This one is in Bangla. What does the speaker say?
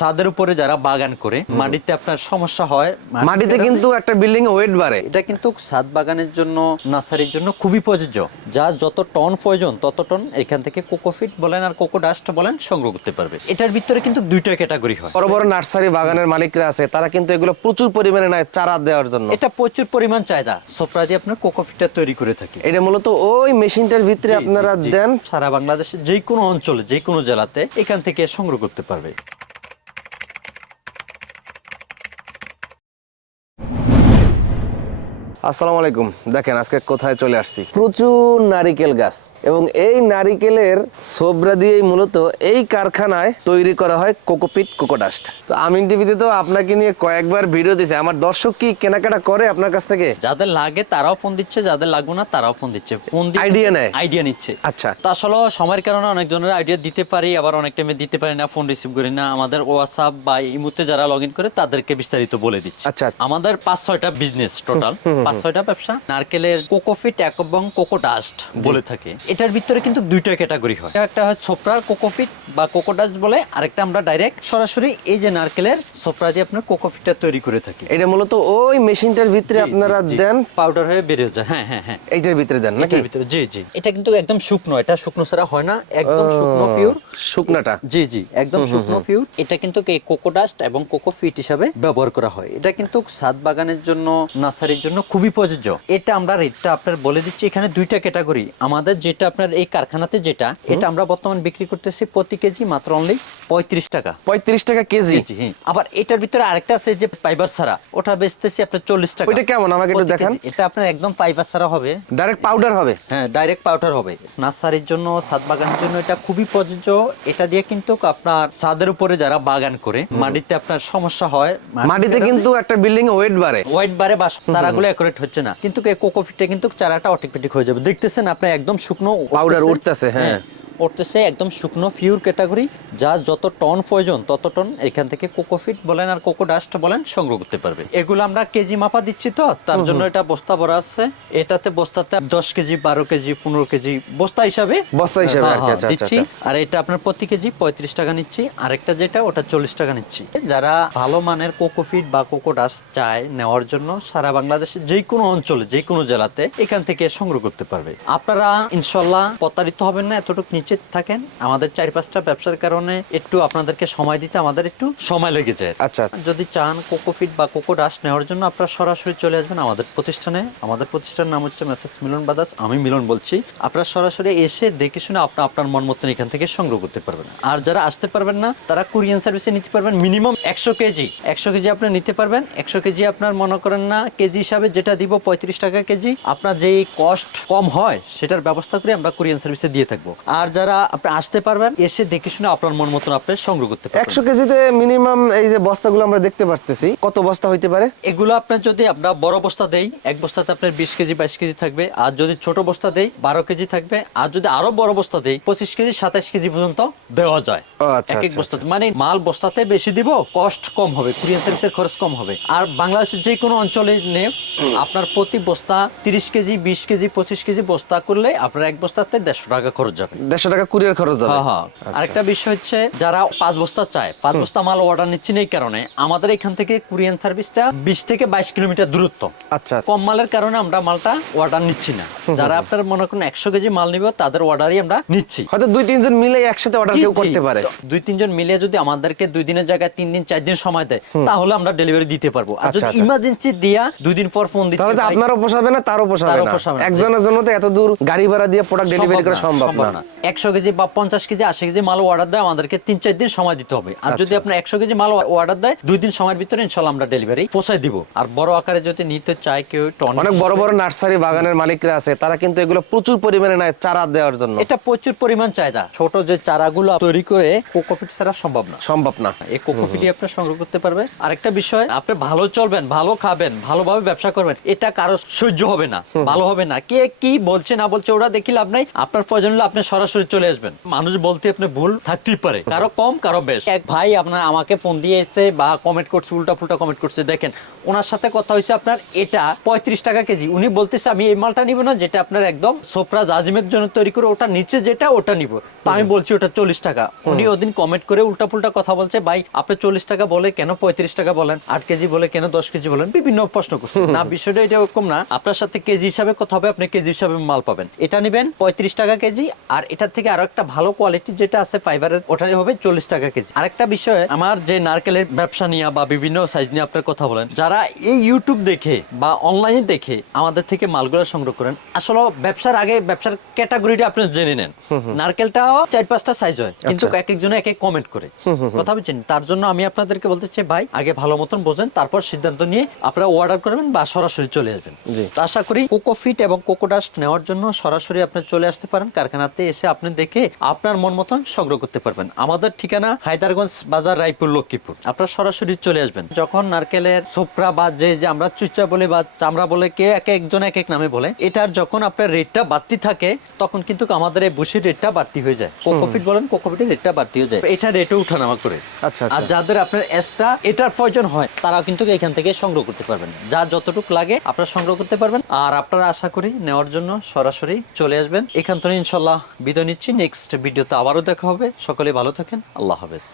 ছাদের উপরে যারা বাগান করে মাটিতে আপনার সমস্যা হয় মাটিতে কিন্তু একটা বিল্ডিং ওয়েট বাড়ে। এটা কিন্তু ছাদ বাগানের জন্য নার্সারির জন্য খুবই প্রযোজ্য। যা যত টন প্রয়োজন তত টন এখান থেকে কোকোফিট বলেন আর কোকো ডাস্ট বলেন সংগ্রহ করতে পারবে। এটার ভিতরে কিন্তু দুইটা ক্যাটাগরি হয়। বড় বড় নার্সারি বাগানের মালিকরা আছে তারা কিন্তু এগুলো প্রচুর পরিমাণে নেয় চারা দেওয়ার জন্য। এটা প্রচুর পরিমাণ চাহিদা। সোপ্রা দিয়ে আপনার কোকোফিটটা তৈরি করে থাকি। এটা মূলত ওই মেশিনটার ভিতরে আপনারা দেন। সারা বাংলাদেশে যে কোনো অঞ্চলে যে কোনো জেলাতে এখান থেকে সংগ্রহ করতে পারবে। আসসালামু আলাইকুম। দেখেন আজকে কোথায় চলে আসছি। প্রচুর নারিকেল গাছ এবং এই নারিকেলের সোবরা দিয়েই মূলত এই কারখানায় তৈরি করা হয় কোকোপিট কোকোডাস্ট তো আমিন টিভিতে তো আপনাকে নিয়ে কয়েকবার ভিডিও দিয়েছে। আমার দর্শক কি কেনাকাটা করে আপনার কাছ থেকে? যাদের লাগে তারাও ফোন দিচ্ছে যাদের লাগবে না তারাও ফোন দিচ্ছে। ফোন আইডিয়া নেয়? আইডিয়া নিচ্ছে। আচ্ছা। তো আসলে সময়ের কারণে অনেক জনের আইডিয়া দিতে পারি আবার অনেক টাইমে দিতে পারি না ফোন রিসিভ করি না। আমাদের হোয়াটসঅ্যাপ বা ইমুতে যারা লগ ইন করে তাদেরকে বিস্তারিত বলে দিচ্ছি। আচ্ছা। আমাদের পাঁচ ছয়টা বিজনেস টোটাল পাঁচ ছয়টা ব্যবসা? নারকেলের কোকোফিট এবং কোকো ডাস্ট বলে থাকে। এটার ভিতরে কিন্তু দুইটা ক্যাটাগরি হয়। একটা হয় ছোপড়ার কোকোফিট বা কোকো ডাস্ট বলে আরেকটা আমরা ডাইরেক্ট সরাসরি এই যে নারকেলের ছোপড়া দিয়ে আপনার কোকোফিটটা তৈরি করে থাকি। এটা মূলত ওই মেশিনটার ভিতরে আপনারা দেন? পাউডার হয়ে বেরিয়ে যায়। হ্যাঁ হ্যাঁ হ্যাঁ। এইটার ভিতরে দেন নাকি? ভিতরে জি জি। এটা কিন্তু একদম শুকনো এটা শুকনো ছাড়া হয় না একদম শুকনো পিওর শুকনাটা। জি জি একদম শুকনো পিওর এটা কিন্তু কোকো ডাস্ট এবং কোকো ফিট হিসাবে ব্যবহার করা হয়। এটা কিন্তু ছাদ বাগানের জন্য নার্সারির জন্য খুবই প্রযোজ্য। এটা আমরা রেটটা আপনার বলে দিচ্ছি এখানে দুইটা ক্যাটাগরি আমাদের যেটা আপনার এই কারখানাতে যেটা এটা আমরা বর্তমান বিক্রি করতেছি প্রতি কেজি মাত্র অনলি পঁয়ত্রিশ টাকা। পঁয়ত্রিশ টাকা কেজি? হ্যাঁ। আবার এটার ভিতরে আরেকটা আছে যে ফাইবার ছাড়া ওটা বেচতেছি আপনার চল্লিশ টাকা। ওইটা কেমন? আমাকে একটু দেখান। এটা আপনার একদম ফাইবার ছাড়া হবে। ডাইরেক্ট পাউডার হবে? হ্যাঁ ডাইরেক্ট পাউডার হবে। নার্সারির জন্য ছাদ বাগানের জন্য এটা খুবই প্রযোজ্য। এটা দিয়ে কিন্তু আপনার ছাদের উপরে যারা বাগান করে মাটিতে আপনার সমস্যা হয় মাটিতে কিন্তু একটা বিল্ডিং ওয়েট বাড়ে। ওয়েট বারে বা চারাগুলো অ্যাকুরেট হচ্ছে না কিন্তু এই কিন্তু চারাটা অটোমেটিক হয়ে যাবে দেখতেছেন আপনি একদম শুকনো পাউডার উঠতেছে। উঠতেছে, হ্যাঁ। উঠতেছে একদম শুকনো ফিউর ক্যাটাগরি যা যত টন প্রয়োজন তত টন এখান থেকে কোকোফিট বলেন আর কোকো ডাস্ট বলেন সংগ্রহ করতে পারবে। এগুলো আমরা কেজি মাপা দিচ্ছি তো তার জন্য এটা বস্তা ভরা আছে। এটাতে বস্তাতে দশ কেজি বারো কেজি পনেরো কেজি বস্তা হিসাবে বস্তা হিসেবে হ্যাঁ, আচ্ছা, আচ্ছা, দিচ্ছি। আর এটা আপনার প্রতি কেজি পঁয়ত্রিশ টাকা নিচ্ছি। আরেকটা যেটা ওটা চল্লিশ টাকা নিচ্ছি। যারা ভালো মানের কোকোফিট বা কোকো ডাস্ট চায় নেওয়ার জন্য সারা বাংলাদেশে যে কোনো অঞ্চলে যে কোনো জেলাতে এখান থেকে সংগ্রহ করতে পারবে। আপনারা ইনশাল্লাহ প্রতারিত হবেন না এতটুকু নিচে থাকেন। আমাদের চার পাঁচটা ব্যবসার কারণে একটু আপনাদেরকে সময় দিতে আমাদের একটু সময় লেগে যায়। আচ্ছা। যদি চান কোকোফিট বা কোকো ডাস্ট নেওয়ার জন্য আপনারা সরাসরি চলে আসবেন আমাদের প্রতিষ্ঠানে। আমাদের প্রতিষ্ঠানের নাম হচ্ছে মেসেস মিলন বাদাস আমি মিলন বলছি। আপনারা সরাসরি এসে দেখে শুনে আপনার আপনার মন মতন এখান থেকে সংগ্রহ করতে পারবেন। আর যারা আসতে পারবেন না তারা কুরিয়ান সার্ভিসে নিতে পারবেন মিনিমাম একশো কেজি। একশো কেজি আপনি নিতে পারবেন একশো কেজি আপনার মনে করেন না কেজি হিসাবে যেটা দিব পঁয়ত্রিশ টাকা কেজি। আপনার যেই কস্ট কম হয় সেটার ব্যবস্থা করে আমরা কুরিয়ান সার্ভিসে দিয়ে থাকব। আর যারা আপনি আসতে পারবেন এসে দেখে শুনে আপনার মন মতন আপনি সংগ্রহ করতে পারবেন। একশো কেজিতে মিনিমাম এই যে বস্তাগুলো আমরা দেখতে পারতেছি কত বস্তা হইতে পারে? এগুলো আপনার যদি আমরা বড় বস্তা দেই এক বস্তাতে আপনার বিশ কেজি বাইশ কেজি থাকবে আর যদি ছোট বস্তা দেই বারো কেজি থাকবে আর যদি আরও বড় বস্তা দেই পঁচিশ কেজি সাতাশ কেজি পর্যন্ত দেওয়া যায়। আচ্ছা, এক এক আচ্ছা, বস্তাতে। মানে মাল বস্তাতে বেশি দিব কষ্ট কম হবে কুরিয়ান সার্ভিসের খরচ কম হবে। আর বাংলাদেশের যে কোনো অঞ্চলে নে আপনার প্রতি বস্তা তিরিশ কেজি বিশ কেজি পঁচিশ কেজি বস্তা করলে আপনার এক বস্তাতে দেড়শো টাকা খরচ যাবে। দেড়শো টাকা কুরিয়ার খরচ যাবে। হ্যাঁ হ্যাঁ। আরেকটা বিষয় হচ্ছে যারা পাঁচ বস্তা চায় পাঁচ বস্তা মাল অর্ডার নিচ্ছি এই কারণে আমাদের এখান থেকে কুরিয়ান সার্ভিসটা বিশ থেকে বাইশ কিলোমিটার দূরত্ব। আচ্ছা। কম মালের কারণে আমরা মালটা অর্ডার নিচ্ছি না। যারা আপনার মনে করেন একশো কেজি মাল নিবে তাদের অর্ডারই আমরা নিচ্ছি। হয়তো দুই তিনজন মিলে একসাথে অর্ডার কেউ করতে পারে। দুই তিনজন মিলে যদি আমাদেরকে দুই দিনের জায়গায় তিন দিন চার দিন সময় দেয় তাহলে আমরা ডেলিভারি দিতে পারব। আর আচ্ছা, যদি আচ্ছা। ইমার্জেন্সি দিয়া দুই দিন পর ফোন দিচ্ছি তাহলে আপনারও পোষাবে না তারও পোষাবে না। একজনের জন্য তো এত দূর গাড়ি ভাড়া দিয়ে প্রোডাক্ট ডেলিভারি করা সম্ভব না। একশো কেজি বা পঞ্চাশ কেজি আশি কেজি মাল অর্ডার দেয় আমাদেরকে তিন চার দিন সময় দিতে হবে। আর যদি আচ্ছা। আপনার একশো কেজি মাল অর্ডার দেয় দুই দিন সময়ের ভিতরে ইনশাল্লাহ আমরা ডেলিভারি পৌঁছায় দিব। আর বড় আকারে যদি নিতে চায় কেউ অনেক বড় বড় নার্সারি বাগানের মালিকরা আছে তারা কিন্তু এগুলো প্রচুর পরিমাণে নেয় চারা দেওয়ার জন্য। এটা প্রচুর পরিমাণ চাহিদা। ছোট যে চারাগুলো তৈরি করে কোকোপিট ছাড়া সম্ভব না। সম্ভব না। এই কোকোপিটি আপনার সংগ্রহ করতে পারবে আরেকটা বিষয় আপনি ভালো চলবেন ভালো খাবেন ভালোভাবে ব্যবসা করবেন এটা কারও সহ্য হবে না ভালো হবে না। কে কি বলছে না বলছে ওরা দেখি লাভ নাই। আপনার প্রয়োজন হলে আপনি সরাসরি সরাসরি চলে আসবেন। মানুষ বলতে আপনি ভুল থাকতেই পারে কারও কম কারও বেশ। এক ভাই আপনার আমাকে ফোন দিয়ে এসেছে বা কমেন্ট করছে উল্টা ফুলটা কমেন্ট করছে দেখেন ওনার সাথে কথা হয়েছে আপনার এটা পঁয়ত্রিশ টাকা কেজি। উনি বলতেছে আমি এই মালটা নিব না যেটা আপনার একদম সোপ্রাজ আজিমের জন্য তৈরি করে ওটা নিচে যেটা ওটা নিব। তো আমি বলছি ওটা চল্লিশ টাকা। উনি ওদিন কমেন্ট করে উল্টা ফুলটা কথা বলছে ভাই আপনি চল্লিশ টাকা বলে কেন পঁয়ত্রিশ টাকা বলেন? আট কেজি বলে কেন দশ কেজি বলেন? বিভিন্ন প্রশ্ন করছে। না বিষয়টা এটা এরকম না। আপনার সাথে কেজি হিসাবে কথা হবে আপনি কেজি হিসাবে মাল পাবেন। এটা নেবেন পঁয়ত্রিশ টাকা কেজি আর এটার থেকে আরও একটা ভালো কোয়ালিটি যেটা আছে ফাইবারের ওটাই হবে চল্লিশ টাকা কেজি। আরেকটা বিষয় আমার যে নারকেলের ব্যবসা নিয়ে বা বিভিন্ন সাইজ নিয়ে আপনার কথা বলেন যারা এই ইউটিউব দেখে বা অনলাইনে দেখে আমাদের থেকে মালগুলো সংগ্রহ করেন আসলে ব্যবসার আগে ব্যবসার ক্যাটাগরিটা আপনি জেনে নেন। নারকেলটাও চার পাঁচটা সাইজ হয় কিন্তু এক একজনে এক এক কমেন্ট করে। কথা বলছেন তার জন্য আমি আপনাদেরকে বলতে চাই ভাই আগে ভালো মতন বোঝেন তারপর সিদ্ধান্ত নিয়ে আপনারা অর্ডার করবেন বা সরাসরি চলে আসবেন। আশা করি কোকোফিট এবং কোকোডাস্ট নেওয়ার জন্য সরাসরি আপনি চলে আসতে পারেন কারখানাতে এসে আপনি দেখে আপনার মন মতন সংগ্রহ করতে পারবেন। আমাদের ঠিকানা হায়দারগঞ্জ বাজার রায়পুর লক্ষ্মীপুর। আপনারা সরাসরি চলে আসবেন। যখন নারকেলের সোপরা বা যে যে আমরা চুচা বলে বা চামড়া বলে কে এক একজন এক এক নামে বলে এটার যখন আপনার রেটটা বাড়তি থাকে তখন কিন্তু আমাদের এই বুসির রেটটা বাড়তি হয়ে যায়। কোকোফিট বলেন কোকোফিটের রেটটা বাড়তি হয়ে যায়। এটা রেটে উঠানামা করে। আচ্ছা, আর আচ্ছা। যাদের আপনার এক্সট্রা এটার প্রয়োজন হয় তারা কিন্তু এখান থেকে সংগ্রহ করতে পারবেন। যা যতটুকু লাগে আপনারা সংগ্রহ করতে পারবেন। আর আপনারা আশা করি নেওয়ার জন্য সরাসরি চলে আসবেন। এখান থেকে ইনশাল্লাহ বিদায় নিচ্ছি। নেক্সট ভিডিওতে আবারও দেখা হবে। সকলে ভালো থাকেন। আল্লাহ হাফেজ।